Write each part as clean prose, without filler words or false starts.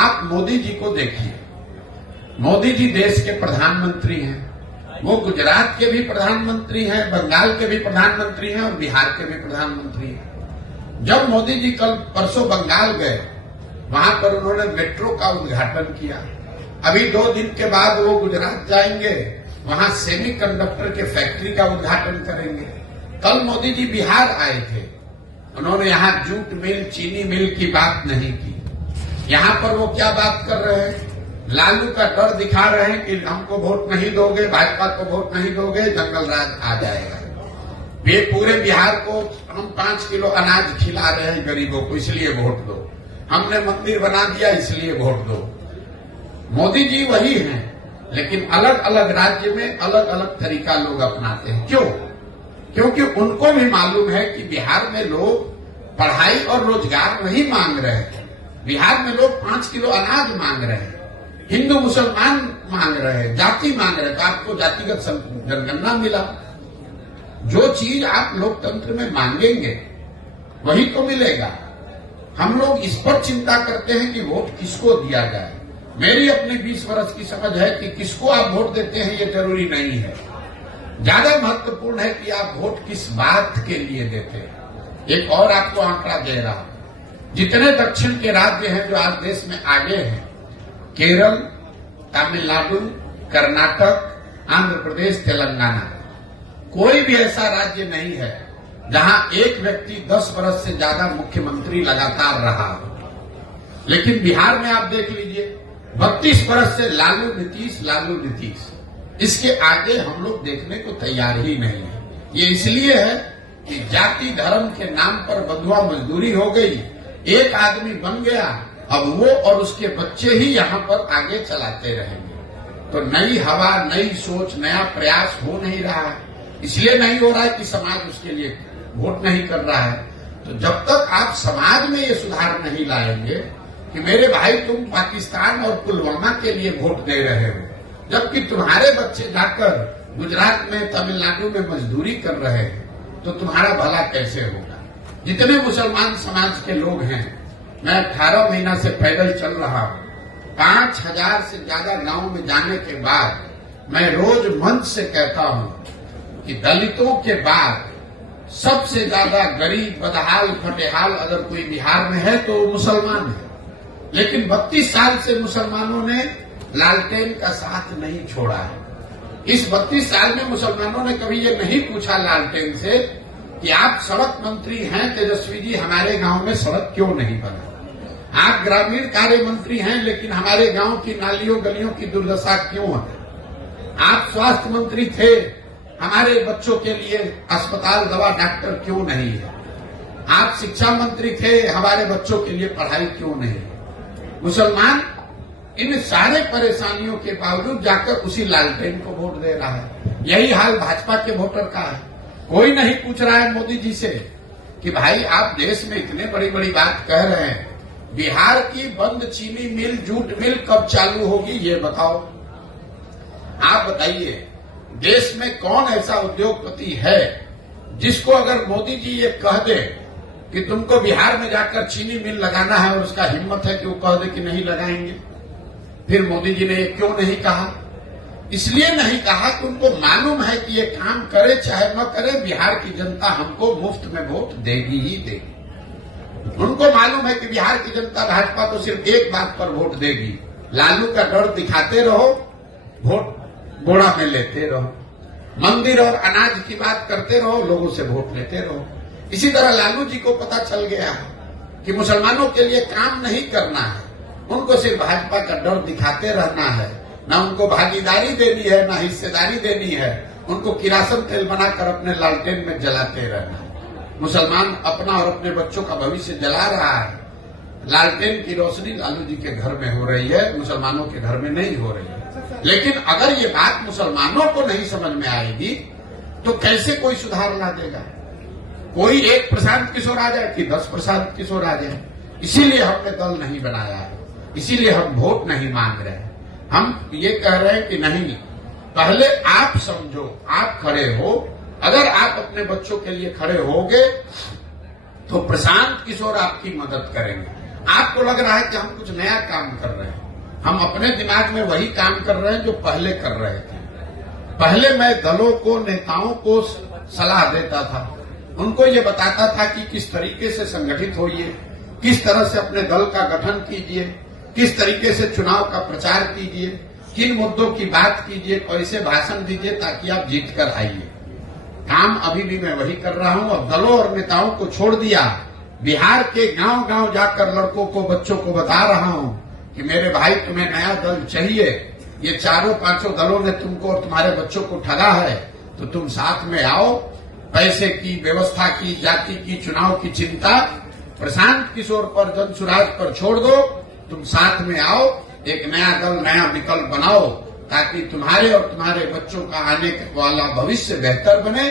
आप मोदी जी को देखिए, मोदी जी देश के प्रधानमंत्री हैं, वो गुजरात के भी प्रधानमंत्री हैं, बंगाल के भी प्रधानमंत्री हैं और बिहार के भी प्रधानमंत्री हैं। जब मोदी जी कल परसों बंगाल गए, वहां पर उन्होंने मेट्रो का उद्घाटन किया। अभी 2 दिन के बाद वो गुजरात जाएंगे, वहां सेमीकंडक्टर के फैक्ट्री का उद्घाटन करेंगे। कल मोदी जी बिहार आए थे, उन्होंने यहां जूट मिल, चीनी मिल की बात नहीं की। यहां पर वो क्या बात कर रहे हैं, लालू का डर दिखा रहे हैं कि हमको वोट नहीं दोगे, भाजपा को वोट नहीं दोगे, जंगल राज आ जाएगा। वे पूरे बिहार को हम 5 किलो अनाज खिला रहे हैं गरीबों को, इसलिए वोट दो। हमने मंदिर बना दिया, इसलिए वोट दो। मोदी जी वही हैं, लेकिन अलग अलग राज्य में अलग अलग तरीका लोग अपनाते हैं। क्यों? क्योंकि उनको भी मालूम है कि बिहार में लोग पढ़ाई और रोजगार नहीं मांग रहे हैं। बिहार में लोग 5 किलो अनाज मांग रहे हैं, हिंदू मुसलमान मांग रहे हैं, जाति मांग रहे हैं। तो आपको जातिगत जनगणना मिला। जो चीज आप लोकतंत्र में मांगेंगे वही तो मिलेगा। हम लोग इस पर चिंता करते हैं कि वोट किसको दिया जाए। मेरी अपनी 20 वर्ष की समझ है कि किसको आप वोट देते हैं ये जरूरी नहीं है। ज्यादा महत्वपूर्ण है कि आप वोट किस बात के लिए देते हैं। एक और आपको आंकड़ा दे रहा हूं, जितने दक्षिण के राज्य हैं जो आज देश में आगे हैं, केरल, तमिलनाडु, कर्नाटक, आंध्र प्रदेश, तेलंगाना, कोई भी ऐसा राज्य नहीं है जहां एक व्यक्ति 10 वर्ष से ज्यादा मुख्यमंत्री लगातार रहा हो। लेकिन बिहार में आप देख लीजिए, 32 वर्ष से लालू नीतीश, इसके आगे हम लोग देखने को तैयार ही नहीं है। ये इसलिए है कि जाति धर्म के नाम पर बंधुआ मजदूरी हो गई, एक आदमी बन गया, अब वो और उसके बच्चे ही यहाँ पर आगे चलाते रहेंगे। तो नई हवा, नई सोच, नया प्रयास हो नहीं रहा है। इसलिए नहीं हो रहा है कि समाज उसके लिए वोट नहीं कर रहा है। तो जब तक आप समाज में ये सुधार नहीं लाएंगे कि मेरे भाई तुम पाकिस्तान और पुलवामा के लिए वोट दे रहे हो, जबकि तुम्हारे बच्चे जाकर गुजरात में, तमिलनाडु में मजदूरी कर रहे हैं, तो तुम्हारा भला कैसे होगा। जितने मुसलमान समाज के लोग हैं, मैं 18 महीना से पैदल चल रहा हूं, 5000 से ज्यादा गांव में जाने के बाद मैं रोज मंच से कहता हूं कि दलितों के बाद सबसे ज्यादा गरीब, बदहाल, फटेहाल अगर कोई बिहार में है तो वो मुसलमान है। लेकिन 32 साल से मुसलमानों ने लालटेन का साथ नहीं छोड़ा है। इस 32 साल में मुसलमानों ने कभी ये नहीं पूछा लालटेन से कि आप सड़क मंत्री हैं तेजस्वी जी, हमारे गांव में सड़क क्यों नहीं बना। आप ग्रामीण कार्य मंत्री हैं, लेकिन हमारे गांव की नालियों गलियों की दुर्दशा क्यों है। आप स्वास्थ्य मंत्री थे, हमारे बच्चों के लिए अस्पताल, दवा, डॉक्टर क्यों नहीं है। आप शिक्षा मंत्री थे, हमारे बच्चों के लिए पढ़ाई क्यों नहीं है। मुसलमान इन सारे परेशानियों के बावजूद जाकर उसी लालटेन को वोट दे रहा है। यही हाल भाजपा के वोटर का है। कोई नहीं पूछ रहा है मोदी जी से कि भाई आप देश में इतने बड़ी बड़ी बात कह रहे हैं, बिहार की बंद चीनी मिल, जूट मिल कब चालू होगी ये बताओ। आप बताइए, देश में कौन ऐसा उद्योगपति है जिसको अगर मोदी जी ये कह दे कि तुमको बिहार में जाकर चीनी मिल लगाना है और उसका हिम्मत है कि वो कह दे कि नहीं लगाएंगे। फिर मोदी जी ने ये क्यों नहीं कहा? इसलिए नहीं कहा कि उनको मालूम है कि ये काम करे चाहे न करे, बिहार की जनता हमको मुफ्त में वोट देगी ही देगी। उनको मालूम है कि बिहार की जनता भाजपा को सिर्फ एक बात पर वोट देगी, लालू का डर दिखाते रहो, वोट बोड़ा में लेते रहो, मंदिर और अनाज की बात करते रहो, लोगों से वोट लेते रहो। इसी तरह लालू जी को पता चल गया है कि मुसलमानों के लिए काम नहीं करना है, उनको सिर्फ भाजपा का डर दिखाते रहना है। ना उनको भागीदारी देनी है, ना हिस्सेदारी देनी है, उनको किरासन तेल बनाकर अपने लालटेन में जलाते रहना है। मुसलमान अपना और अपने बच्चों का भविष्य जला रहा है। लालटेन की रोशनी लालू जी के घर में हो रही है, मुसलमानों के घर में नहीं हो रही है। लेकिन अगर ये बात मुसलमानों को नहीं समझ में आएगी तो कैसे कोई सुधार ला देगा। कोई एक प्रशांत किशोर आ जाए कि 10 प्रशांत किशोर आ जाए। इसीलिए हमने दल नहीं बनाया है, इसीलिए हम वोट नहीं मांग रहे हैं। हम ये कह रहे हैं कि नहीं, पहले आप समझो, आप खड़े हो। अगर आप अपने बच्चों के लिए खड़े होगे तो प्रशांत किशोर आपकी मदद करेंगे। आपको लग रहा है कि हम कुछ नया काम कर रहे हैं। हम अपने दिमाग में वही काम कर रहे हैं जो पहले कर रहे थे। पहले मैं दलों को, नेताओं को सलाह देता था, उनको ये बताता था कि किस तरीके से संगठित होइए, किस तरह से अपने दल का गठन कीजिए, किस तरीके से चुनाव का प्रचार कीजिए, किन मुद्दों की बात कीजिए, कैसे भाषण दीजिए ताकि आप जीत कर आइए। काम अभी भी मैं वही कर रहा हूं और दलों और नेताओं को छोड़ दिया। बिहार के गांव गांव जाकर लड़कों को, बच्चों को बता रहा हूं कि मेरे भाई तुम्हें नया दल चाहिए, ये चारों पांचों दलों ने तुमको और तुम्हारे बच्चों को ठगा है, तो तुम साथ में आओ। पैसे की, व्यवस्था की, जाति की, चुनाव की चिंता प्रशांत किशोर पर, जनसुराज पर छोड़ दो। तुम साथ में आओ, एक नया दल, नया विकल्प बनाओ ताकि तुम्हारे और तुम्हारे बच्चों का आने वाला भविष्य बेहतर बने।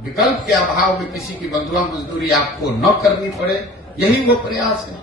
विकल्प के अभाव में किसी की बंधुआ मजदूरी आपको न करनी पड़े, यही वो प्रयास है।